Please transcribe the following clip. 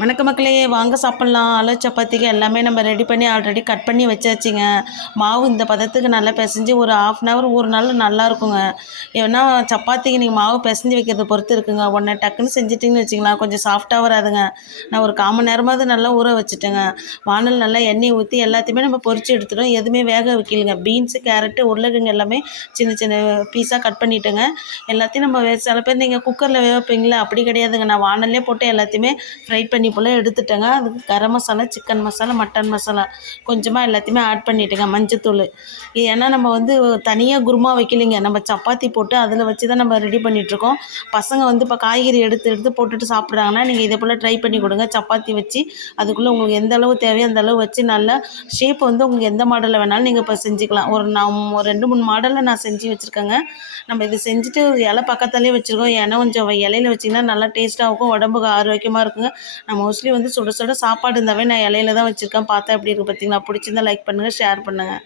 வணக்க மக்களே, வாங்க சாப்பிட்லாம். ஆலு சப்பாத்திக்கு எல்லாமே நம்ம ரெடி பண்ணி ஆல்ரெடி கட் பண்ணி வச்சாச்சுங்க. மாவு இந்த பதத்துக்கு நல்லா பிசைஞ்சு ஒரு 1/2 ஊறினாலும் நல்லாயிருக்குங்க. ஏன்னா சப்பாத்திக்கு நீங்கள் மாவு பிசைஞ்சு வைக்கிறத பொறுத்து இருக்குங்க. உடனே டக்குன்னு செஞ்சிட்டிங்கன்னு வச்சிங்களேன், கொஞ்சம் சாஃப்டாக வராதுங்க. நான் ஒரு 1/4 மணி நேரமாவது நல்லா ஊற வச்சுட்டேங்க. வானல் நல்லா எண்ணெய் ஊற்றி எல்லாத்தையுமே நம்ம பொரிச்சு எடுத்துட்டோம். எதுவுமே வேக வைக்கலைங்க. பீன்ஸு, கேரட்டு, உருளைக்கிழங்கு எல்லாமே சின்ன சின்ன பீஸாக கட் பண்ணிவிட்டேங்க. எல்லாத்தையும் நம்ம சில பேர் நீங்கள் குக்கரில் வேக வைப்பீங்களா? அப்படி கிடையாதுங்க. நான் வானல்லே போட்டு எல்லாத்தையுமே ஃப்ரை பண்ணி போல் எடுத்துட்டேங்க. அதுக்கு கரம் மசாலா, சிக்கன் மசாலா, மட்டன் மசாலா கொஞ்சமாக எல்லாத்தையுமே ஆட் பண்ணிவிட்டேங்க. மஞ்சத்தூள். ஏன்னா நம்ம வந்து தனியாக குருமா வைக்கலைங்க. நம்ம சப்பாத்தி போட்டு அதில் வச்சு தான் நம்ம ரெடி பண்ணிகிட்ருக்கோம். பசங்க வந்து இப்போ காய்கறி எடுத்து எடுத்து போட்டுட்டு சாப்பிட்றாங்கன்னா, நீங்கள் இதே போல் ட்ரை பண்ணி கொடுங்க. சப்பாத்தி வச்சு அதுக்குள்ளே உங்களுக்கு எந்த அளவு தேவையோ அந்த அளவு வச்சு நல்லா ஷேப் வந்து உங்களுக்கு எந்த மாடலில் வேணாலும் நீங்கள் இப்போ செஞ்சுக்கலாம். நான் ஒரு 2, 3 மாடலில் நான் செஞ்சு வச்சுருக்கேங்க. நம்ம இது செஞ்சுட்டு இலை பக்கத்தாலே வச்சுருக்கோம். ஏன்னா கொஞ்சம் இலையில வச்சிங்கன்னா நல்லா டேஸ்ட்டாக இருக்கும், உடம்புக்கு ஆரோக்கியமாக இருக்குங்க. நான் மோஸ்ட்லி வந்து சுட சுட சாப்பாடு இருந்தாவே நான் இலையில தான் வச்சுருக்கேன். பார்த்தா எப்படி இருக்குது பார்த்தீங்களா? பிடிச்சிருந்தா லைக் பண்ணுங்கள், ஷேர் பண்ணுங்கள்.